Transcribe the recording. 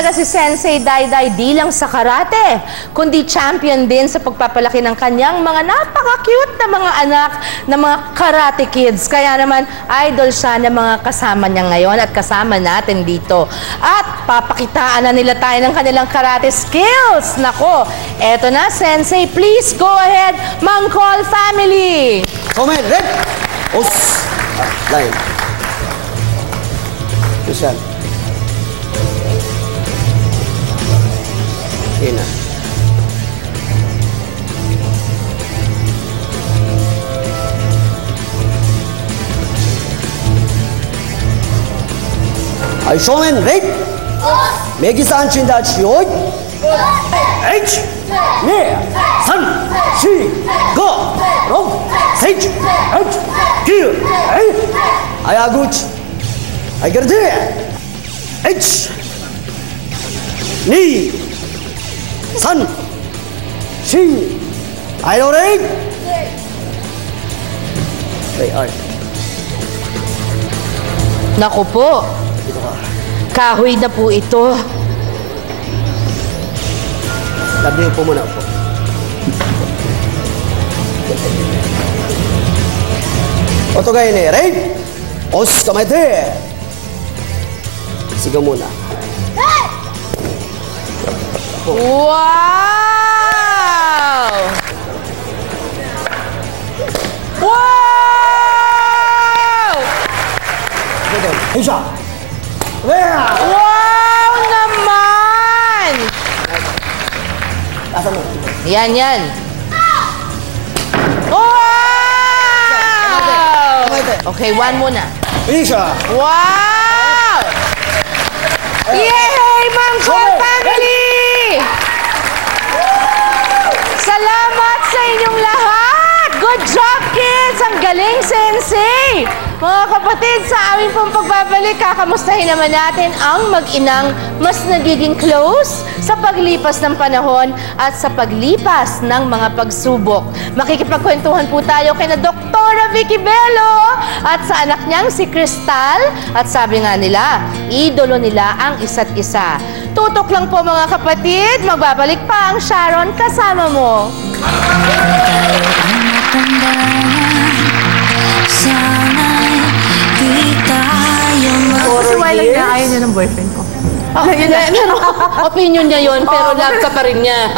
talaga si Sensei Dayday di lang sa karate, kundi champion din sa pagpapalaki ng kanyang mga napaka-cute na mga anak na mga karate kids. Kaya naman, idol siya ng mga kasama niya ngayon at kasama natin dito. At papakitaan na nila tayo ng kanilang karate skills. Nako, eto na, Sensei. Please go ahead, Mangkol family. Comment, red. Os. Line. Tusan. Ina. Ay, showman, red. Megi san chinda chioi. H. Ne. San. Shi. Go. Ro. Sage. H. Kill. Ayaguchi. I get there. H. Ni. San. Shi. I don't read. They are. Naku po. Kahoy na po ito. Tabi po muna po. Oto kayo ni Ray. Os, kamete. Sigaw muna. Wow! Wow! Isa. Wow naman! Asa mo? Yan, yan. Wow! Okay, one muna. Isa. Wow! Yay! Mangkol family! Salamat sa inyong lahat! Good job, kids! Ang galing, Sensei! Mga kapatid, sa aming pong pagbabalik, kakamustahin naman natin ang mag-inang mas nagiging close sa paglipas ng panahon at sa paglipas ng mga pagsubok. Makikipagkwentuhan po tayo kay na Doktora Vicky Bello at sa anak niyang si Crystal. At sabi nga nila, idolo nila ang isa't isa. Tutok lang po mga kapatid, magbabalik pa ang Sharon kasama mo. Kasi wala lang na ayaw niya ng boyfriend ko. Opinion niya yun, pero love ka pa rin niya.